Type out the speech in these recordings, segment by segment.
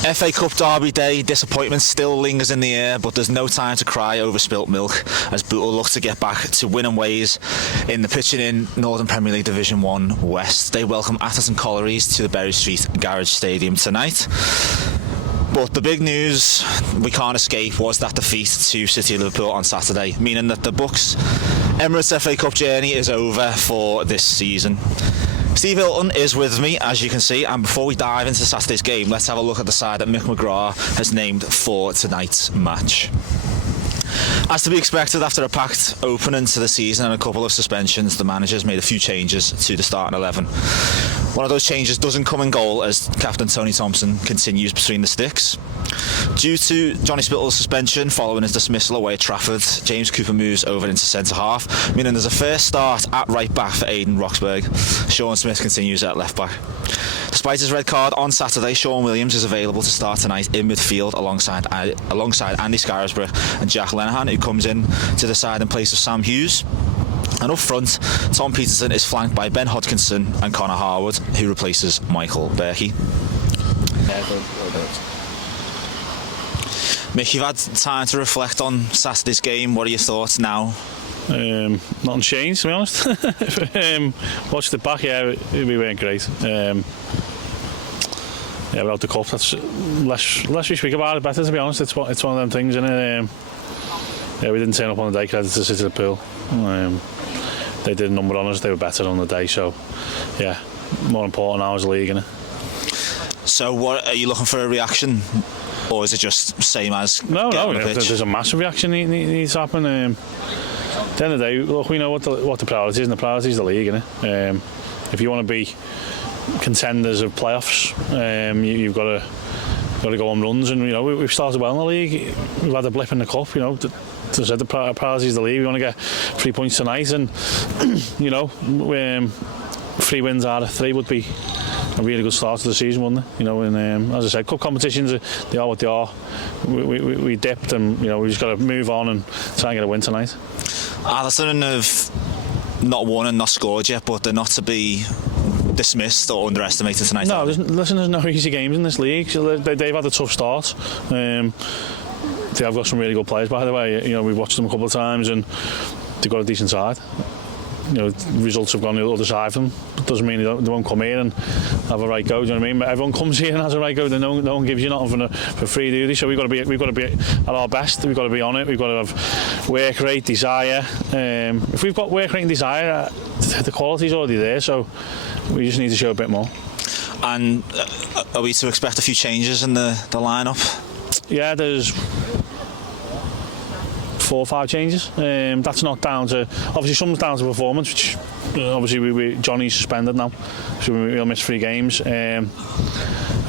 FA Cup Derby Day, disappointment still lingers in the air, but there's no time to cry over spilt milk as Bootle look to get back to winning ways in the pitching in Northern Premier League Division 1 West. They welcome Atherton Collieries to the Berry Street Garage Stadium tonight. But the big news we can't escape was that defeat to City of Liverpool on Saturday, meaning that the Bucks' Emirates FA Cup journey is over for this season. Steve Hilton is with me, as you can see, and before we dive into Saturday's game, let's have a look at the side that Mick McGrath has named for tonight's match. As to be expected after a packed opening to the season and a couple of suspensions, the manager's made a few changes to the starting 11. One of those changes doesn't come in goal as captain Tony Thompson continues between the sticks. Due to Johnny Spittle's suspension following his dismissal away at Trafford, James Cooper moves over into centre-half, meaning there's a first start at right-back for Aidan Roxburgh. Sean Smith continues at left-back. Despite his red card on Saturday, Sean Williams is available to start tonight in midfield alongside Andy Scarisbrick and Jack Lenihan, who comes in to the side in place of Sam Hughes. And up front, Tom Peterson is flanked by Ben Hodkinson and Connor Harwood, who replaces Michael Berkey. Mick, you've had time to reflect on Saturday's game. What are your thoughts now? Nothing changed, to be honest. Watched it back, yeah, we weren't great. Yeah, without the cup, that's less we speak about it, better, to be honest. It's one of them things, innit? Yeah, we didn't turn up on the day, credit to City of Liverpool. They did a number on us, they were better on the day, so yeah, more important now is the league, innit? So what, are you looking for a reaction, or is it just same as No, on the pitch? There's a massive reaction needs to happen. At the end of the day, look, we know what the priority is, and the priority is the league, innit? If you want to be contenders of playoffs, you've got to go on runs, and you know we've started well in the league. We've had a blip in the cup, you know. As I said, the priority is the league. We want to get 3 points tonight, and you know, 3 wins out of 3 would be a really good start to the season, wouldn't it? You know, and as I said, cup competitions, they are what they are. We dipped, and you know we just got to move on and try and get a win tonight. Atherton have not won and not scored yet, but they're not to be dismissed or underestimated tonight. No, there's no easy games in this league. So they've had a tough start. They have got some really good players, by the way. You know, we've watched them a couple of times, and they've got a decent side. You know, results have gone the other side for them. It doesn't mean they won't come here and have a right go. Do you know what I mean? But everyone comes here and has a right go. Then no one gives you nothing for free, do they? So we've got to be at our best. We've got to be on it. We've got to have work rate, desire. If we've got work rate and desire, the quality's already there. So we just need to show a bit more. And are we to expect a few changes in the lineup? Yeah, there's 4 or 5 changes. That's not down to, obviously some's down to performance, which obviously Johnny's suspended now, so we'll miss 3 games. A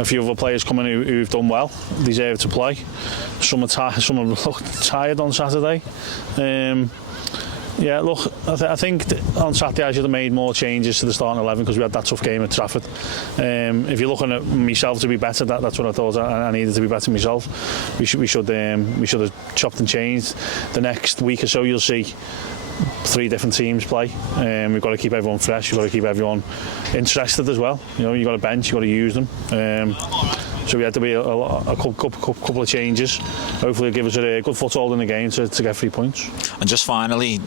few other players coming who've done well, deserve to play. Some are looked tired on Saturday. Yeah, look, I think on Saturday I should have made more changes to the starting 11 because we had that tough game at Trafford. If you're looking at myself to be better, that's what I thought. I needed to be better myself. We should have chopped and changed. The next week or so you'll see 3 different teams play. We've got to keep everyone fresh. We've got to keep everyone interested as well. You know, you've got to bench, you've got to use them. So we had to be a couple of changes. Hopefully it'll give us a good foothold in the game to get 3 points. And just finally,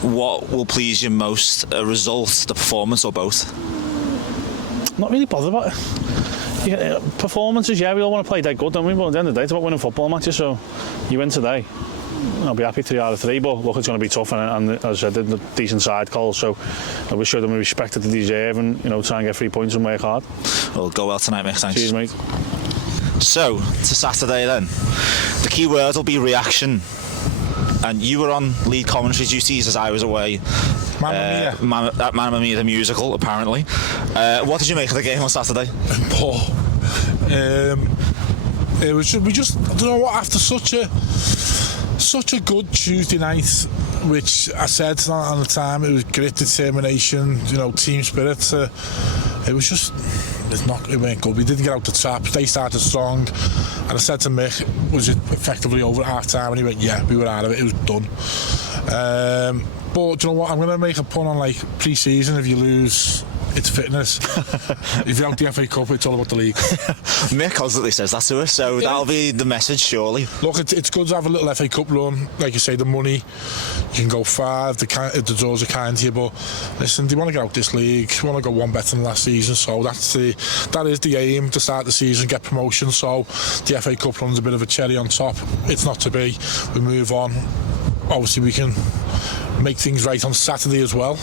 what will please you most? A result, the performance, or both? Not really bothered about it. Yeah, performances, yeah, we all want to play dead good, don't we? But at the end of the day, it's about winning football matches. So you win today, I'll be happy 3 out of 3. But look, it's going to be tough, and as I said, they're a decent side, Cole. So I will show them the respect that they deserve, and you know, try and get 3 points and work hard. Well, go well tonight, mate. Thanks. Cheers, mate. So to Saturday then, the key word will be reaction. And you were on lead commentary duties as I was away. Mamma Mia the musical, apparently. What did you make of the game on Saturday? Poor. It was we just I don't know what, after such a good Tuesday night, which I said on the time, it was grit, determination, you know, team spirit. It was just. It went good. We didn't get out the trap. They started strong, and I said to Mick, was it effectively over at half time? And he went, yeah, we were out of it. It was done. But do you know what? I'm going to make a pun on like pre-season. If you lose it's fitness. If you're out the FA Cup, it's all about the league. Mick constantly says that to us, so that'll be the message, surely. Look, it's good to have a little FA Cup run. Like you say, the money, you can go far, the doors are kind to you, but listen, they want to get out this league, they want to go one better than last season, so that is the aim, to start the season, get promotion. So the FA Cup run's a bit of a cherry on top. It's not to be. We move on. Obviously we can make things right on Saturday as well,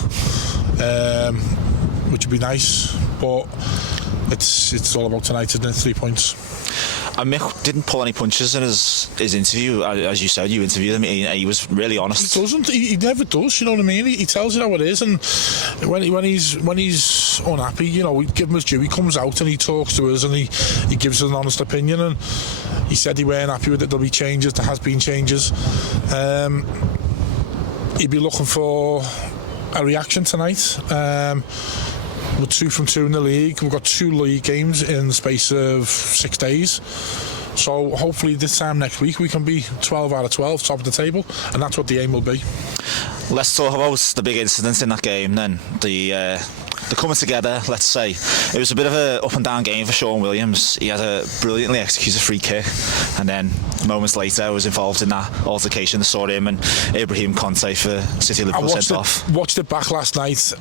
which would be nice, but it's all about tonight, isn't it? 3 points. And Mick didn't pull any punches in his interview. As you said, you interviewed him. He was really honest. He doesn't. He never does. You know what I mean? He tells you how it is, and when he's unhappy, you know, we give him his due. He comes out and he talks to us, and he gives us an honest opinion. And he said he weren't happy with it. There'll be changes. There has been changes. He'd be looking for a reaction tonight. We're 2 from 2 in the league. We've got 2 league games in the space of 6 days. So hopefully this time next week we can be 12 out of 12, top of the table, and that's what the aim will be. Let's talk about the big incidents in that game then. The coming together, let's say. It was a bit of an up and down game for Sean Williams. He had a brilliantly executed free kick, and then moments later was involved in that altercation. Saw him and Ibrahim Conte for City Liverpool sent off. Watched it back last night,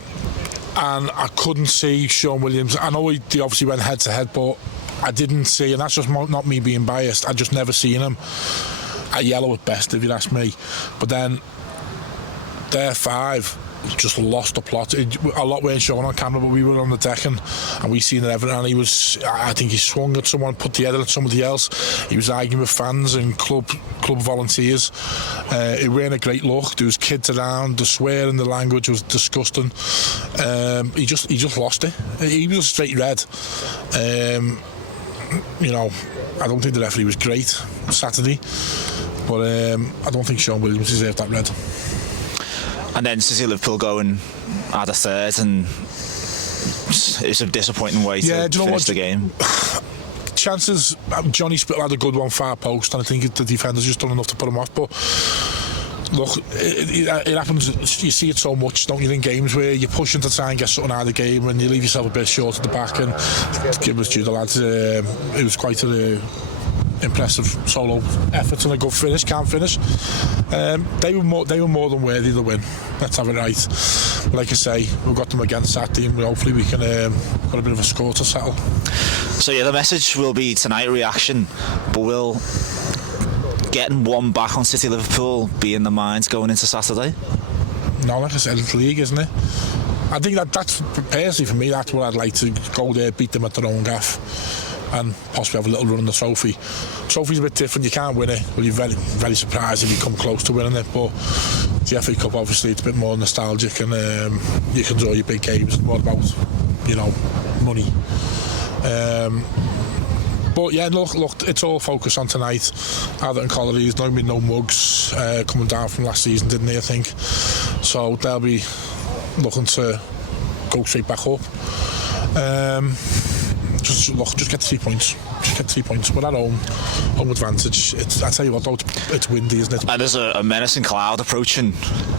and I couldn't see Sean Williams. I know he obviously went head to head, but I didn't see, and that's just not me being biased, I just never seen him at yellow at best, if you'd ask me. But then their 5 just lost the plot. A lot weren't shown on camera, but we were on the deck and we seen it Everton, and I think he swung at someone, put the head at somebody else. He was arguing with fans and club volunteers. It weren't a great look. There was kids around. The swearing, the language was disgusting. He just lost it. He was a straight red. You know, I don't think the referee was great Saturday, but I don't think Sean Williams deserved that red. And then City Liverpool go and add a third, and it's a disappointing way to finish the game. Chances, Johnny Spittle had a good one, far post, and I think the defenders just done enough to put him off. But look, it happens. You see it so much, don't you, in games where you're pushing to try and get something out of the game, and you leave yourself a bit short at the back. And to give us due, the lads, it was quite a impressive solo effort and a good finish, calm finish. They were more than worthy of the win. Let's have it right. Like I say, we've got them again Saturday, and hopefully we can got a bit of a score to settle. So yeah, the message will be tonight reaction, but will getting one back on City Liverpool be in the minds going into Saturday? No, like I said, it's the league, isn't it? I think that's personally for me, that's what I'd like, to go there, beat them at their own gaff, and possibly have a little run on the trophy. Trophy's a bit different, you can't win it, but you're very, very surprised if you come close to winning it. But the FA Cup, obviously, it's a bit more nostalgic, and you can draw your big games. It's more about, you know, money. But yeah, look, it's all focused on tonight. Atherton Collieries, no mugs coming down from last season, didn't they, I think? So they'll be looking to go straight back up. Just get 3 points. Just get 3 points. We're at home advantage. I tell you what, though, it's windy, isn't it? And there's a menacing cloud approaching,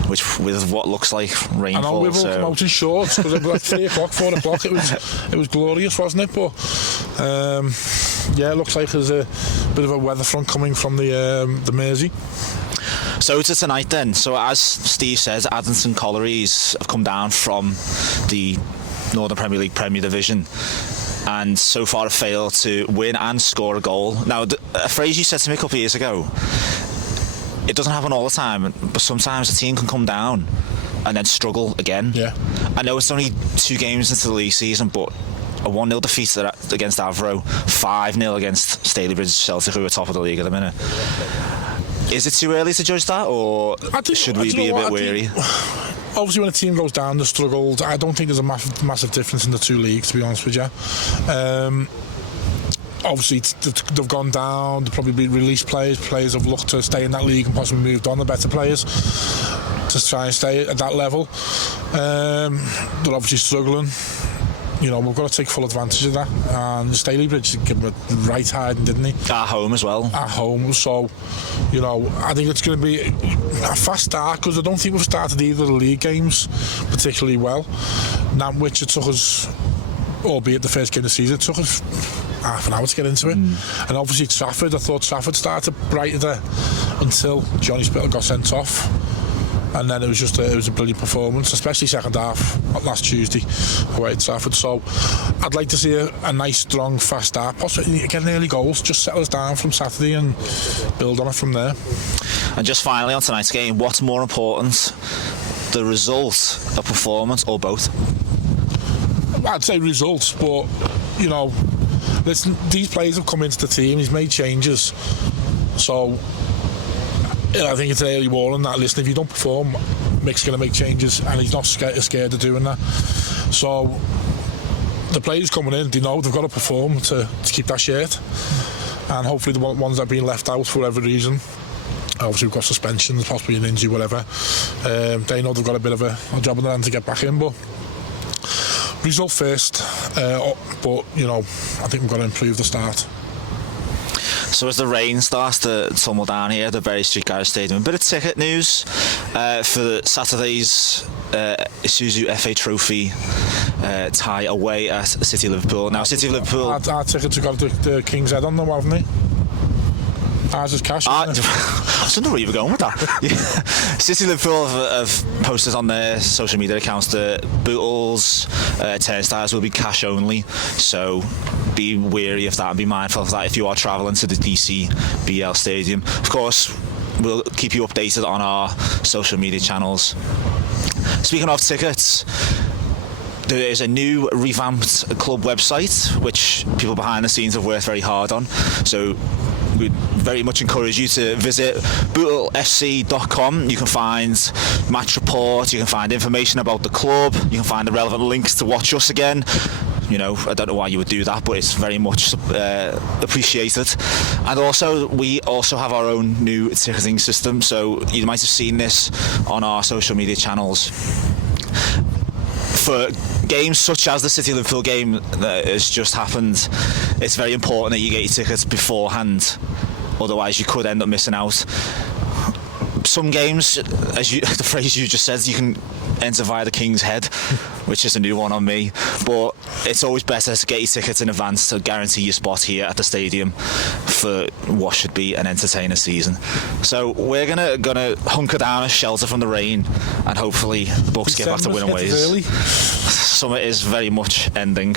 which with what looks like rainfall. I know we've all come out in shorts because it was like 3 o'clock, 4 o'clock. It was glorious, wasn't it? But yeah, it looks like there's a bit of a weather front coming from the Mersey. So to tonight then. So as Steve says, Atherton Collieries have come down from the Northern Premier League Premier Division, and so far have failed to win and score a goal. Now, a phrase you said to me a couple of years ago, it doesn't happen all the time, but sometimes a team can come down and then struggle again. Yeah. I know it's only 2 games into the league season, but a 1-0 defeat against Avro, 5-0 against Stalybridge Celtic, who are top of the league at the minute. Is it too early to judge that, or should we be a bit wary? Obviously, when a team goes down, they struggled. I don't think there's a massive difference in the 2 leagues, to be honest with you. Obviously, they've gone down. They've probably been released players. Players have looked to stay in that league and possibly moved on, the better players, to try and stay at that level. They're obviously struggling. you know, we've got to take full advantage of that. And Stalybridge gave him a right hiding, didn't he? At home as well. At home, so, you know, I think it's going to be a fast start, because I don't think we've started either of the league games particularly well. Which it took us, albeit the first game of the season, it took us half an hour to get into it. And obviously Trafford, I thought Trafford started brighter until Johnny Spittle got sent off. And then it was a brilliant performance, especially second half last Tuesday away at Trafford. So I'd like to see a nice, strong, fast start, possibly getting early goals, just settle us down from Saturday and build on it from there. And just finally on tonight's game, what's more important, the result, a performance, or both? I'd say results, but, you know, listen, these players have come into the team, he's made changes, so I think it's early warning that, listen, if you don't perform, Mick's going to make changes, and he's not scared of doing that. So the players coming in, they know they've got to perform to keep that shirt, and hopefully the ones that have been left out for whatever reason, obviously we've got suspensions, possibly an injury, whatever, they know they've got a bit of a job on their hand to get back in. But result first, but, you know, I think we've got to improve the start. So as the rain starts to tumble down here at the Bury Street Garage Stadium, a bit of ticket news for Saturday's Isuzu FA Trophy tie away at City of Liverpool. Now, City of Liverpool... Our tickets have got the King's Head on them, haven't they? Ours is cash. I don't know where you were going with that. Yeah. City of Liverpool have posted on their social media accounts that Bootle's turnstiles will be cash only, so be wary of that and be mindful of that if you are travelling to the DCBL Stadium. Of course, we'll keep you updated on our social media channels. Speaking of tickets, there is a new revamped club website which people behind the scenes have worked very hard on, so we'd very much encourage you to visit bootlefc.com. You can find match reports, you can find information about the club, you can find the relevant links to watch us again. You know, I don't know why you would do that, but it's very much appreciated. And also, we also have our own new ticketing system, so you might have seen this on our social media channels. For games such as the City of Liverpool game that has just happened, it's very important that you get your tickets beforehand, otherwise you could end up missing out. Some games, as the phrase you just said, you can enter via the King's Head, which is a new one on me, but it's always better to get your tickets in advance to guarantee your spot here at the stadium for what should be an entertaining season. So we're gonna hunker down a shelter from the rain, and hopefully the Bucks get back to winning ways. Summer is very much ending.